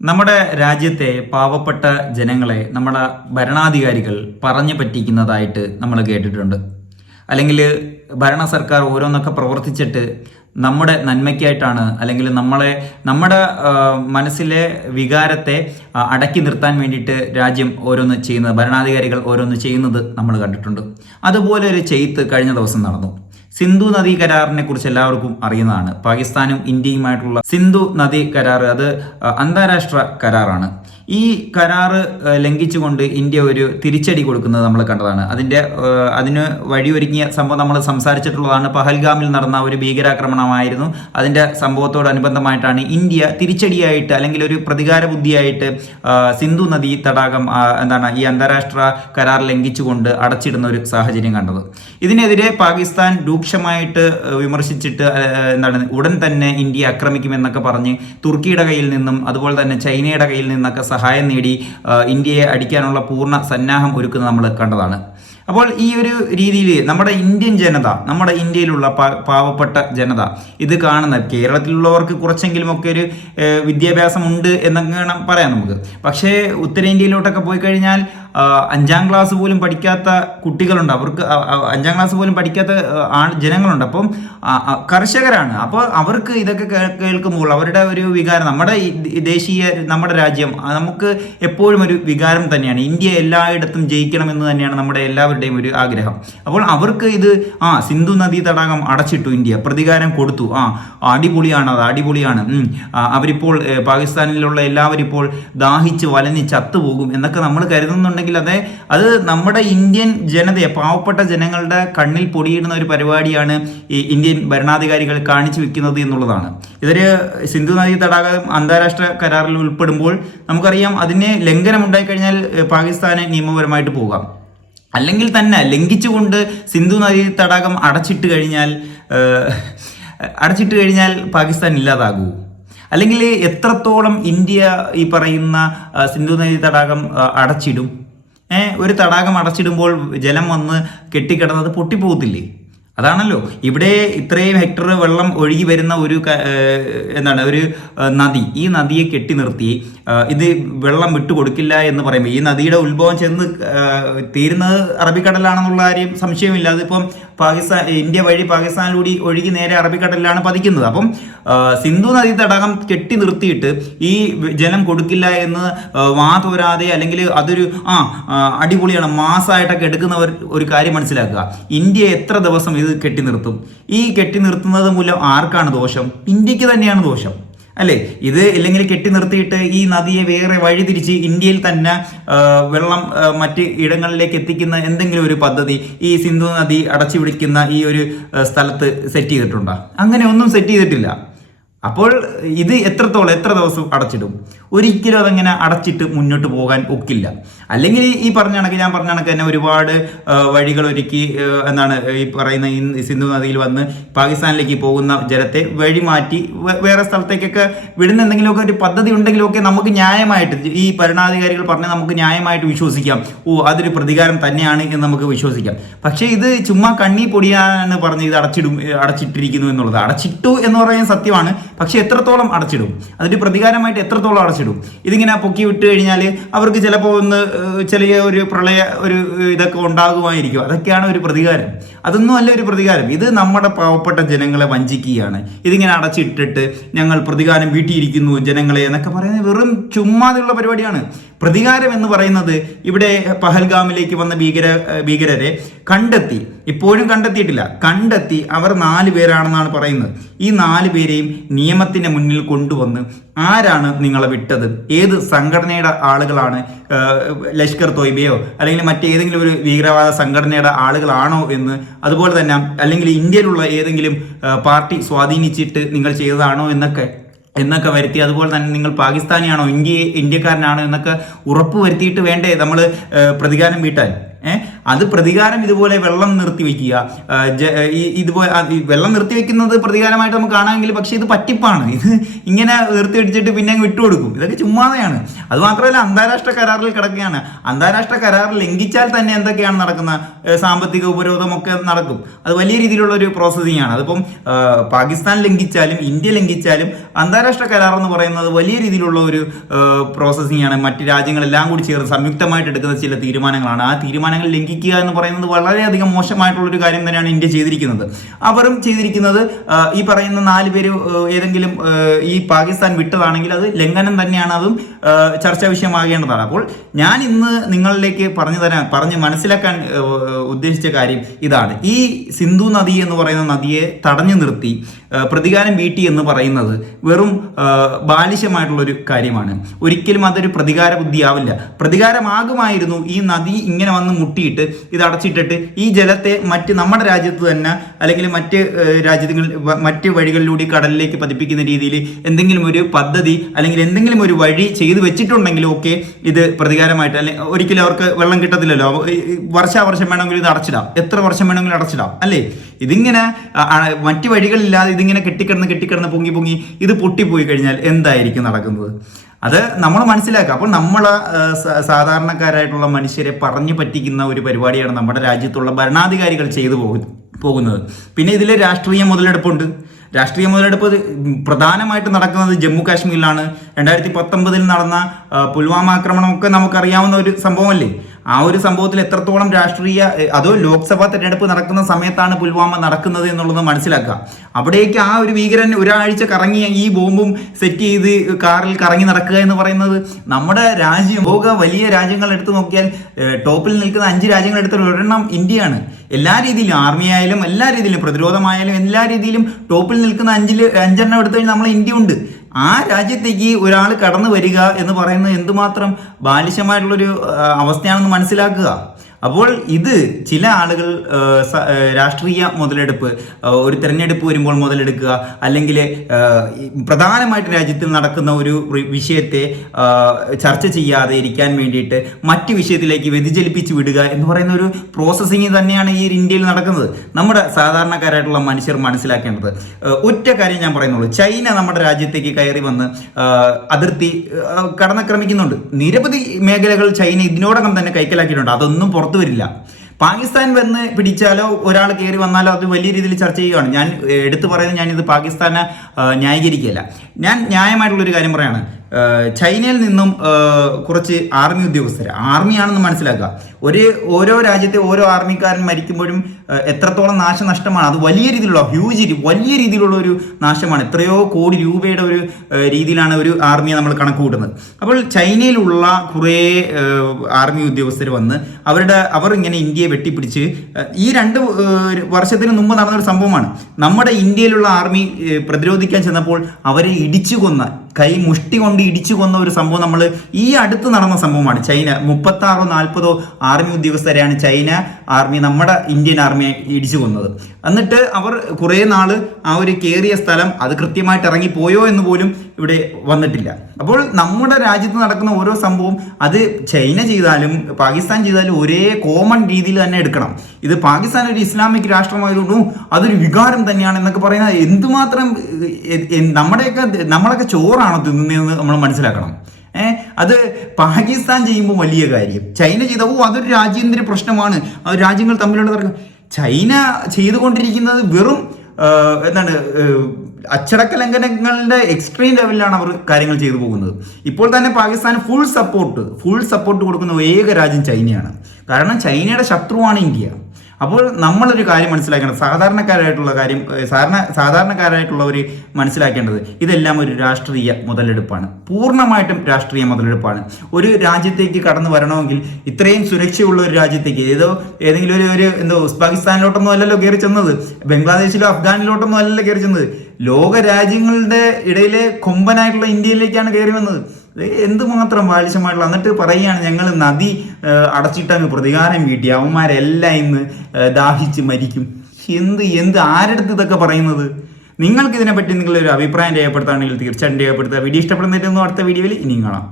നമ്മുടെ രാജ്യത്തെ പാവപ്പെട്ട ജനങ്ങളെ നമ്മുടെ ഭരണാധികാരികൾ പറഞ്ഞു പറ്റിക്കുന്നതായിട്ട് നമ്മൾ കേട്ടിട്ടുണ്ട്. അല്ലെങ്കിൽ ഭരണ സർക്കാർ ഓരോന്നൊക്കെ പ്രവർത്തിച്ചിട്ട് നമ്മുടെ നന്മയ്ക്കായിട്ടാണ് അല്ലെങ്കിൽ നമ്മളെ നമ്മുടെ മനസ്സിലെ വികാരത്തെ അടക്കി നിർത്താൻ വേണ്ടിയിട്ട് രാജ്യം ഓരോന്ന് ചെയ്യുന്നത് ഭരണാധികാരികൾ ഓരോന്ന് ചെയ്യുന്നത് നമ്മൾ കണ്ടിട്ടുണ്ട്. അതുപോലെ ഒരു ചെയ്ത്ത് കഴിഞ്ഞ ദിവസം നടന്നു. സിന്ധു നദി കരാറിനെ കുറിച്ച് എല്ലാവർക്കും അറിയുന്നതാണ്. പാകിസ്ഥാനും ഇന്ത്യയുമായിട്ടുള്ള സിന്ധു നദി കരാർ അത് അന്താരാഷ്ട്ര കരാറാണ്. ഈ കരാറ് ലംഘിച്ചുകൊണ്ട് ഇന്ത്യ ഒരു തിരിച്ചടി കൊടുക്കുന്നത് നമ്മൾ കണ്ടതാണ്. അതിന്റെ അതിന് വഴിയൊരുങ്ങിയ സംഭവം നമ്മൾ സംസാരിച്ചിട്ടുള്ളതാണ്. പഹൽഗാമിൽ നടന്ന ഒരു ഭീകരാക്രമണമായിരുന്നു. അതിന്റെ സംഭവത്തോടനുബന്ധമായിട്ടാണ് ഇന്ത്യ തിരിച്ചടിയായിട്ട് അല്ലെങ്കിൽ ഒരു പ്രതികാര ബുദ്ധിയായിട്ട് സിന്ധു നദി തടാകം എന്താണ് ഈ അന്താരാഷ്ട്ര കരാർ ലംഘിച്ചുകൊണ്ട് അടച്ചിടുന്ന ഒരു സാഹചര്യം കണ്ടത്. ഇതിനെതിരെ പാകിസ്ഥാൻ രൂക്ഷമായിട്ട് വിമർശിച്ചിട്ട് എന്താണ് ഉടൻ തന്നെ ഇന്ത്യ ആക്രമിക്കുമെന്നൊക്കെ പറഞ്ഞ് തുർക്കിയുടെ കയ്യിൽ നിന്നും അതുപോലെ തന്നെ ചൈനയുടെ കയ്യിൽ നിന്നൊക്കെ സഹായം നേടി ഇന്ത്യയെ അടിക്കാനുള്ള പൂർണ സന്നാഹം ഒരുക്കുന്നത് നമ്മൾ കണ്ടതാണ്. അപ്പോൾ ഈ ഒരു രീതിയിൽ നമ്മുടെ ഇന്ത്യൻ ജനത നമ്മുടെ ഇന്ത്യയിലുള്ള പാവപ്പെട്ട ജനത ഇത് കാണുന്ന കേരളത്തിലുള്ളവർക്ക് കുറച്ചെങ്കിലും ഒക്കെ ഒരു വിദ്യാഭ്യാസം ഉണ്ട് എന്നൊക്കെ പറയാം നമുക്ക്. പക്ഷേ ഉത്തരേന്ത്യയിലോട്ടൊക്കെ പോയി കഴിഞ്ഞാൽ അഞ്ചാം ക്ലാസ് പോലും പഠിക്കാത്ത കുട്ടികളുണ്ട്. അവർക്ക് അഞ്ചാം ക്ലാസ് പോലും പഠിക്കാത്ത ആ, ആൾ ജനങ്ങളുണ്ട്. അപ്പം കർഷകരാണ്. അപ്പോൾ അവർക്ക് ഇതൊക്കെ കേൾക്കുമ്പോൾ അവരുടെ ഒരു വികാരം നമ്മുടെ ദേശീയ നമ്മുടെ രാജ്യം നമുക്ക് എപ്പോഴും ഒരു വികാരം തന്നെയാണ്. ഇന്ത്യ എല്ലായിടത്തും ജയിക്കണമെന്ന് തന്നെയാണ് നമ്മുടെ എല്ലാവരുടെയും ഒരു ആഗ്രഹം. അപ്പോൾ അവർക്ക് ഇത് ആ സിന്ധു നദീ തടാകം അടച്ചിട്ടു ഇന്ത്യ. പ്രതികാരം കൊടുത്തു. ആ അടിപൊളിയാണ് അത് അടിപൊളിയാണ്. അവരിപ്പോൾ പാകിസ്ഥാനിലുള്ള എല്ലാവരും ഇപ്പോൾ ദാഹിച്ച് വലഞ്ഞ് ചത്തുപോകും എന്നൊക്കെ നമ്മൾ കരുതുന്നുണ്ടെങ്കിൽ അതെ അത് നമ്മുടെ ഇന്ത്യൻ ജനതയെ പാവപ്പെട്ട ജനങ്ങളുടെ കണ്ണിൽ പൊടിയിടുന്ന ഒരു പരിപാടിയാണ് ഈ ഇന്ത്യൻ ഭരണാധികാരികൾ കാണിച്ചു വെക്കുന്നത് എന്നുള്ളതാണ്. ഇതൊരു സിന്ധു നദി തടാകം അന്താരാഷ്ട്ര കരാറിൽ ഉൾപ്പെടുമ്പോൾ നമുക്കറിയാം അതിന് ലംഘനം ഉണ്ടായിക്കഴിഞ്ഞാൽ പാകിസ്ഥാന് നിയമപരമായിട്ട് പോകാം. അല്ലെങ്കിൽ തന്നെ ലംഘിച്ചുകൊണ്ട് സിന്ധു നദി തടാകം അടച്ചിട്ട് കഴിഞ്ഞാൽ അടച്ചിട്ട് കഴിഞ്ഞാൽ പാകിസ്ഥാൻ ഇല്ലാതാകൂ. അല്ലെങ്കിൽ എത്രത്തോളം ഇന്ത്യ ഈ പറയുന്ന സിന്ധു നദി തടാകം അടച്ചിടും? ഒരു തടാകം അടച്ചിടുമ്പോൾ ജലം വന്ന് കെട്ടിക്കിടന്നത് പൊട്ടിപ്പോകത്തില്ലേ? അതാണല്ലോ. ഇവിടെ ഇത്രയും ഹെക്ടർ വെള്ളം ഒഴുകി വരുന്ന ഒരു എന്താണ് ഒരു നദി. ഈ നദിയെ കെട്ടി നിർത്തി ഇത് വെള്ളം വിട്ടുകൊടുക്കില്ല എന്ന് പറയുമ്പോൾ ഈ നദിയുടെ ഉത്ഭവം ചെന്ന് തീരുന്നത് അറബിക്കടലാണെന്നുള്ള കാര്യം സംശയമില്ല. അതിപ്പം പാകിസ്ഥാൻ ഇന്ത്യ വഴി പാകിസ്ഥാനിലൂടെ ഒഴുകി നേരെ അറബിക്കടലിലാണ് പതിക്കുന്നത്. അപ്പം സിന്ധു നദീ തടാകം കെട്ടി നിർത്തിയിട്ട് ഈ ജലം കൊടുക്കില്ല എന്ന് വാ തോരാതെ അല്ലെങ്കിൽ അതൊരു ആ, അടിപൊളിയാണ് മാസമായിട്ടൊക്കെ എടുക്കുന്നവർ ഒരു കാര്യം മനസ്സിലാക്കുക. ഇന്ത്യ എത്ര ദിവസം ഇത് കെട്ടി നിർത്തും? ഈ കെട്ടി നിർത്തുന്നത് മൂലം ആർക്കാണ് ദോഷം? ഇന്ത്യയ്ക്ക് തന്നെയാണ് ദോഷം. അല്ലേ? ഇത് ഇല്ലെങ്കിൽ കെട്ടി നിർത്തിയിട്ട് ഈ നദിയെ വേറെ വഴിതിരിച്ച് ഇന്ത്യയിൽ തന്നെ വെള്ളം മറ്റ് ഇടങ്ങളിലേക്ക് എത്തിക്കുന്ന എന്തെങ്കിലും ഒരു പദ്ധതി ഈ സിന്ധു നദി അടച്ചു പിടിക്കുന്ന ഈ ഒരു സ്ഥലത്ത് സെറ്റ് ചെയ്തിട്ടുണ്ടോ? അങ്ങനെ ഒന്നും സെറ്റ് ചെയ്തിട്ടില്ല. അപ്പോൾ ഇത് എത്രത്തോളം എത്ര ദിവസം അടച്ചിടും? ഒരിക്കലും അതങ്ങനെ അടച്ചിട്ട് മുന്നോട്ട് പോകാൻ ഒക്കില്ല. അല്ലെങ്കിൽ ഈ പറഞ്ഞ കണക്ക് ഞാൻ പറഞ്ഞ കണക്ക് തന്നെ ഒരുപാട് വഴികൾ ഒരുക്കി എന്താണ് ഈ പറയുന്ന ഈ സിന്ധു നദിയിൽ വന്ന് പാകിസ്ഥാനിലേക്ക് പോകുന്ന ജലത്തെ വഴി മാറ്റി വേറെ സ്ഥലത്തേക്കൊക്കെ വിടുന്ന എന്തെങ്കിലുമൊക്കെ ഒരു പദ്ധതി ഉണ്ടെങ്കിലൊക്കെ നമുക്ക് ന്യായമായിട്ട് ഈ ഭരണാധികാരികൾ പറഞ്ഞ് നമുക്ക് ന്യായമായിട്ട് വിശ്വസിക്കാം. ഓ അതൊരു പ്രതികാരം തന്നെയാണ് എന്ന് നമുക്ക് വിശ്വസിക്കാം. പക്ഷേ ഇത് ചുമ്മാ കണ്ണി പൊടിയാണെന്ന് പറഞ്ഞ് ഇത് അടച്ചിടും അടച്ചിട്ടിരിക്കുന്നു എന്നുള്ളത്. അടച്ചിട്ടു എന്ന് പറയുന്നത് സത്യമാണ് പക്ഷേ എത്രത്തോളം അടച്ചിടും? അതിന്റെ പ്രതികാരമായിട്ട് എത്രത്തോളം ഇതിങ്ങനെ പൊക്കി വിട്ട് കഴിഞ്ഞാൽ അവർക്ക് ചിലപ്പോൾ ഒന്ന് ചെറിയ ഒരു പ്രളയ ഒരു ഇതൊക്കെ ഉണ്ടാകുമായിരിക്കും. അതൊക്കെയാണ് ഒരു പ്രതികാരം. അതൊന്നും അല്ല ഒരു പ്രതികാരം. ഇത് നമ്മുടെ പാവപ്പെട്ട ജനങ്ങളെ വഞ്ചിക്കുകയാണ്. ഇതിങ്ങനെ അടച്ചിട്ടിട്ട് ഞങ്ങൾ പ്രതികാരം വീട്ടിയിരിക്കുന്നു ജനങ്ങളെ എന്നൊക്കെ പറയുന്നത് വെറും ചുമ്മാതെയുള്ള പരിപാടിയാണ്. പ്രതികാരം എന്ന് പറയുന്നത് ഇവിടെ പഹൽഗാമിലേക്ക് വന്ന ഭീകര ഭീകരരെ കണ്ടെത്തി. ഇപ്പോഴും കണ്ടെത്തിയിട്ടില്ല. കണ്ടെത്തി അവർ നാല് പേരാണെന്നാണ് പറയുന്നത്. ഈ നാല് പേരെയും നിയമത്തിന്റെ മുന്നിൽ കൊണ്ടുവന്ന് ആരാണ് നിങ്ങളെ വിട്ടത്? ഏത് സംഘടനയുടെ ആളുകളാണ് ലഷ്കർ തോയ്ബയോ അല്ലെങ്കിൽ മറ്റേതെങ്കിലും ഒരു ഭീകരവാദ സംഘടനയുടെ ആളുകളാണോ എന്ന് അതുപോലെ തന്നെ അല്ലെങ്കിൽ ഇന്ത്യയിലുള്ള ഏതെങ്കിലും പാർട്ടി സ്വാധീനിച്ചിട്ട് നിങ്ങൾ ചെയ്തതാണോ എന്നൊക്കെ എന്നൊക്കെ വരുത്തി അതുപോലെ തന്നെ നിങ്ങൾ പാകിസ്ഥാനിയാണോ ഇന്ത്യ ഇന്ത്യക്കാരനാണോ എന്നൊക്കെ ഉറപ്പ് വരുത്തിയിട്ട് വേണ്ടേ നമ്മൾ പ്രതികാരം വീട്ടാൻ? ഏഹ്? അത് പ്രതികാരം ഇതുപോലെ വെള്ളം നിർത്തി വെക്കുക ഇതുപോലെ വെള്ളം നിർത്തി വെക്കുന്നത് പ്രതികാരമായിട്ട് നമുക്ക് കാണാമെങ്കിൽ പക്ഷേ ഇത് പറ്റിപ്പാണ്. ഇത് ഇങ്ങനെ നിർത്തി വെച്ചിട്ട് പിന്നെ അങ്ങ് വിട്ടുകൊടുക്കും ഇതൊക്കെ ചുമ്മാതെയാണ്. അത് മാത്രമല്ല അന്താരാഷ്ട്ര കരാറിൽ കിടക്കുകയാണ്. അന്താരാഷ്ട്ര കരാർ ലംഘിച്ചാൽ തന്നെ എന്തൊക്കെയാണ് നടക്കുന്ന സാമ്പത്തിക ഉപരോധമൊക്കെ നടക്കും. അത് വലിയ രീതിയിലുള്ള ഒരു പ്രോസസ്സിംഗ് ആണ് അതിപ്പം പാകിസ്ഥാൻ ലംഘിച്ചാലും ഇന്ത്യ ലംഘിച്ചാലും അന്താരാഷ്ട്ര കരാർ എന്ന് പറയുന്നത് വലിയ രീതിയിലുള്ള ഒരു പ്രോസസ്സിംഗ് ആണ് മറ്റ് രാജ്യങ്ങളെല്ലാം കൂടി ചേർന്ന് സംയുക്തമായിട്ട് എടുക്കുന്ന ചില തീരുമാനങ്ങളാണ്. ആ തീരുമാനങ്ങൾ ലംഘിക്കുക എന്ന് പറയുന്നത് വളരെയധികം മോശമായിട്ടുള്ളൊരു കാര്യം തന്നെയാണ് ഇന്ത്യ ചെയ്തിരിക്കുന്നത്. അവരും ചെയ്തിരിക്കുന്നത് ഈ പറയുന്ന നാല് പേര് ഏതെങ്കിലും ഈ പാകിസ്ഥാൻ വിട്ടതാണെങ്കിൽ അത് ലംഘനം തന്നെയാണ് അതും ചർച്ചാ വിഷയമാകേണ്ടതാണ്. അപ്പോൾ ഞാൻ ഇന്ന് നിങ്ങളിലേക്ക് പറഞ്ഞു തരാൻ പറഞ്ഞ് മനസ്സിലാക്കാൻ ഉദ്ദേശിച്ച കാര്യം ഇതാണ്. ഈ സിന്ധു നദി എന്ന് പറയുന്ന നദിയെ തടഞ്ഞു നിർത്തി പ്രതികാരം വീട്ടി എന്ന് പറയുന്നത് വെറും ബാലിശമായിട്ടുള്ളൊരു കാര്യമാണ്. ഒരിക്കലും അതൊരു പ്രതികാര ബുദ്ധിയാവില്ല പ്രതികാരമാകുമായിരുന്നു ഈ നദി ഇങ്ങനെ വന്ന് മുട്ടിയിട്ട്. ഇത് അടച്ചിട്ടിട്ട് ഈ ജലത്തെ മറ്റ് നമ്മുടെ രാജ്യത്ത് തന്നെ അല്ലെങ്കിൽ മറ്റ് രാജ്യങ്ങളിൽ മറ്റ് വഴികളിലൂടെ കടലിലേക്ക് പതിപ്പിക്കുന്ന രീതിയിൽ എന്തെങ്കിലും ഒരു പദ്ധതി അല്ലെങ്കിൽ എന്തെങ്കിലും ഒരു വഴി ചെയ്തു വെച്ചിട്ടുണ്ടെങ്കിൽ ഓക്കെ ഇത് പ്രതികാരമായിട്ട് അല്ലെങ്കിൽ ഒരിക്കലും അവർക്ക് വെള്ളം കിട്ടത്തില്ലല്ലോ. വർഷാവർഷം വേണമെങ്കിൽ ഇത് അടച്ചിടാം. എത്ര വർഷം വേണമെങ്കിലും അടച്ചിടാം അല്ലേ? ഇതിങ്ങനെ മറ്റ് വഴികളില്ലാതെ ഇതിങ്ങനെ കെട്ടിക്കിടന്ന് കെട്ടിക്കിടന്ന് പൊങ്ങി പൊങ്ങി ഇത് പൊട്ടിപ്പോയി കഴിഞ്ഞാൽ എന്തായിരിക്കും നടക്കുന്നത്? അത് നമ്മൾ മനസ്സിലാക്കുക. അപ്പോൾ നമ്മൾ സാധാരണക്കാരായിട്ടുള്ള മനുഷ്യരെ പറഞ്ഞു പറ്റിക്കുന്ന ഒരു പരിപാടിയാണ് നമ്മുടെ രാജ്യത്തുള്ള ഭരണാധികാരികൾ ചെയ്തു പോകുന്നത്. പിന്നെ ഇതിൽ രാഷ്ട്രീയ മുതലെടുപ്പുണ്ട്. രാഷ്ട്രീയ മുതലെടുപ്പ് പ്രധാനമായിട്ട് നടക്കുന്നത് ജമ്മു കാശ്മീരിലാണ്. രണ്ടായിരത്തി പത്തൊമ്പതിൽ നടന്ന പുൽവാമ ആക്രമണമൊക്കെ നമുക്കറിയാവുന്ന ഒരു സംഭവമല്ലേ? ആ ഒരു സംഭവത്തിൽ എത്രത്തോളം രാഷ്ട്രീയ അതോ ലോക്സഭാ തെരഞ്ഞെടുപ്പ് നടക്കുന്ന സമയത്താണ് പുൽവാമ നടക്കുന്നത് എന്നുള്ളത് മനസ്സിലാക്കുക. അവിടേക്ക് ആ ഒരു ഭീകരൻ ഒരാഴ്ച കറങ്ങി ഈ ബോംബും സെറ്റ് ചെയ്ത് കാറിൽ കറങ്ങി നടക്കുക എന്ന് പറയുന്നത് നമ്മുടെ രാജ്യം ലോക വലിയ രാജ്യങ്ങൾ എടുത്തു നോക്കിയാൽ ടോപ്പിൽ നിൽക്കുന്ന അഞ്ച് രാജ്യങ്ങൾ എടുത്ത ഒരെണ്ണം ഇന്ത്യയാണ്. എല്ലാ രീതിയിലും ആർമി ആയാലും എല്ലാ രീതിയിലും പ്രതിരോധമായാലും എല്ലാ രീതിയിലും ടോപ്പിൽ നിൽക്കുന്ന അഞ്ചിൽ അഞ്ചെണ്ണം എടുത്തു കഴിഞ്ഞാൽ നമ്മളെ ഇന്ത്യ ഉണ്ട് ആ രാജ്യത്തേക്ക് ഒരാൾ കടന്നു വരിക എന്ന് പറയുന്നത് എന്തുമാത്രം ബാലിശമായിട്ടുള്ളൊരു അവസ്ഥയാണെന്ന് മനസ്സിലാക്കുക. അപ്പോൾ ഇത് ചില ആളുകൾ രാഷ്ട്രീയ മുതലെടുപ്പ് ഒരു തിരഞ്ഞെടുപ്പ് വരുമ്പോൾ മുതലെടുക്കുക അല്ലെങ്കിൽ പ്രധാനമായിട്ട് രാജ്യത്തിൽ നടക്കുന്ന ഒരു വിഷയത്തെ ചർച്ച ചെയ്യാതെ ഇരിക്കാൻ വേണ്ടിയിട്ട് മറ്റു വിഷയത്തിലേക്ക് വ്യതിചലിപ്പിച്ച് വിടുക എന്ന് പറയുന്ന ഒരു പ്രോസസ്സിങ് തന്നെയാണ് ഈ ഇന്ത്യയിൽ നടക്കുന്നത്. നമ്മുടെ സാധാരണക്കാരായിട്ടുള്ള മനുഷ്യർ മനസ്സിലാക്കേണ്ടത് ഒറ്റ കാര്യം ഞാൻ പറയുന്നുള്ളൂ. ചൈന നമ്മുടെ രാജ്യത്തേക്ക് കയറി വന്ന് അതിർത്തി കടന്നക്രമിക്കുന്നുണ്ട് നിരവധി മേഖലകൾ ചൈന ഇതിനോടകം തന്നെ കൈക്കലാക്കിയിട്ടുണ്ട്. അതൊന്നും പുറത്തു വരില്ല. പാകിസ്ഥാൻ വന്ന് പിടിച്ചാലോ ഒരാൾ കയറി വന്നാലോ അത് വലിയ രീതിയിൽ ചർച്ച ചെയ്യുകയാണ്. ഞാൻ എടുത്തു പറയുന്നത് ഞാനിത് പാകിസ്ഥാനെ ന്യായീകരിക്കുകയല്ല. ഞാൻ ന്യായമായിട്ടുള്ളൊരു കാര്യം പറയാണ്. ചൈനയിൽ നിന്നും കുറച്ച് ആർമി ഉദ്യോഗസ്ഥർ ആർമിയാണെന്ന് മനസ്സിലാക്കുക. ഒരു ഓരോ രാജ്യത്തെ ഓരോ ആർമിക്കാരൻ മരിക്കുമ്പോഴും എത്രത്തോളം നാശനഷ്ടമാണ്. അത് വലിയ രീതിയിലുള്ള ഹ്യൂജ് വലിയ രീതിയിലുള്ള ഒരു നാശമാണ്. എത്രയോ കോടി രൂപയുടെ ഒരു രീതിയിലാണ് ഒരു ആർമിയെ നമ്മൾ കണക്ക് കൂട്ടുന്നത്. അപ്പോൾ ചൈനയിലുള്ള കുറേ ആർമി ഉദ്യോഗസ്ഥർ വന്ന് അവരുടെ അവർ ഇങ്ങനെ ഇന്ത്യയെ വെട്ടിപ്പിടിച്ച് ഈ രണ്ട് വർഷത്തിന് മുമ്പ് നടന്നൊരു സംഭവമാണ്. നമ്മുടെ ഇന്ത്യയിലുള്ള ആർമി പ്രതിരോധിക്കാൻ ചെന്നപ്പോൾ അവരെ ഇടിച്ചു കൊന്ന കൈ മുഷ്ടി കൊണ്ട് ഇടിച്ചു കൊന്ന ഒരു സംഭവം നമ്മൾ ഈ അടുത്ത് നടന്ന സംഭവമാണ്. ചൈന മുപ്പത്തി ആറോ നാൽപ്പതോ ആർമി ഉദ്യോഗസ്ഥരെയാണ് ചൈന ആർമി നമ്മുടെ ഇന്ത്യൻ ആർമിയെ ഇടിച്ചു കൊന്നത്. എന്നിട്ട് അവർ കുറേ നാൾ ആ ഒരു കയറിയ സ്ഥലം അത് കൃത്യമായിട്ട് ഇറങ്ങി പോയോ എന്ന് പോലും ഇവിടെ വന്നിട്ടില്ല. അപ്പോൾ നമ്മുടെ രാജ്യത്ത് നടക്കുന്ന ഓരോ സംഭവം അത് ചൈന ചെയ്താലും പാകിസ്ഥാൻ ചെയ്താലും ഒരേ കോമൺ രീതിയിൽ തന്നെ എടുക്കണം. ഇത് പാകിസ്ഥാൻ ഒരു ഇസ്ലാമിക് രാഷ്ട്രമായതുകൊണ്ടും അതൊരു വികാരം തന്നെയാണ് എന്നൊക്കെ പറയുന്നത്. എന്തുമാത്രം നമ്മുടെയൊക്കെ നമ്മളൊക്കെ ചോറാണോ തിന്നുന്നതെന്ന് നമ്മൾ മനസ്സിലാക്കണം. ഏഹ് അത് പാകിസ്ഥാൻ ചെയ്യുമ്പോൾ വലിയ കാര്യം. ചൈന ചെയ്ത ഓ അതൊരു രാജ്യാന്തര പ്രശ്നമാണ്. രാജ്യങ്ങൾ തമ്മിലുള്ള ചൈന ചെയ്തുകൊണ്ടിരിക്കുന്നത് വെറും എന്താണ് അച്ചടക്ക ലംഘനങ്ങളുടെ എക്സ്ട്രീം ലെവലിലാണ് അവർ കാര്യങ്ങൾ ചെയ്തു പോകുന്നത്. ഇപ്പോൾ തന്നെ Pakistan full support full support കൊടുക്കുന്ന ഏക രാജ്യം ചൈനയാണ്. കാരണം ചൈനയുടെ ശത്രുവാണ് ഇന്ത്യ. അപ്പോൾ നമ്മളൊരു കാര്യം മനസ്സിലാക്കേണ്ടത് സാധാരണക്കാരായിട്ടുള്ള കാര്യം സാധാരണ സാധാരണക്കാരായിട്ടുള്ളവർ മനസ്സിലാക്കേണ്ടത് ഇതെല്ലാം ഒരു രാഷ്ട്രീയ മുതലെടുപ്പാണ്. പൂർണമായിട്ടും രാഷ്ട്രീയ മുതലെടുപ്പാണ്. ഒരു രാജ്യത്തേക്ക് കടന്നു വരണമെങ്കിൽ ഇത്രയും സുരക്ഷയുള്ള ഒരു രാജ്യത്തേക്ക് ഏതോ ഏതെങ്കിലും ഒരു ഒരു എന്തോ ഉസ്ബാക്കിസ്ഥാനിലോട്ടൊന്നും അല്ലല്ലോ കയറി ചെന്നത് ബംഗ്ലാദേശിലോ അഫ്ഗാനിലോട്ടൊന്നും അല്ലല്ലോ കയറി ചെന്നത്. ലോക രാജ്യങ്ങളുടെ ഇടയിലെ കൊമ്പനായിട്ടുള്ള ഇന്ത്യയിലേക്കാണ് കയറി വന്നത്. എന്തുമാത്രം ബാലിശമായിട്ടുള്ള എന്നിട്ട് പറയുകയാണ് ഞങ്ങൾ നദി അടച്ചിട്ടങ്ങ് പ്രതികാരം വീട്ടി അവന്മാരെല്ലാം ഇന്ന് ദാഹിച്ച് മരിക്കും. എന്ത് എന്ത് ആരടുത്ത് ഇതൊക്കെ പറയുന്നത്? നിങ്ങൾക്ക് ഇതിനെപ്പറ്റി നിങ്ങളൊരു അഭിപ്രായം രേഖപ്പെടുത്തുകയാണെങ്കിൽ തീർച്ചയായിട്ടും രേഖപ്പെടുത്തുക. വീഡിയോ ഇഷ്ടപ്പെടുന്നതിന്റെ ഒന്നും അടുത്ത വീഡിയോയിൽ ഇനിയും കാണാം.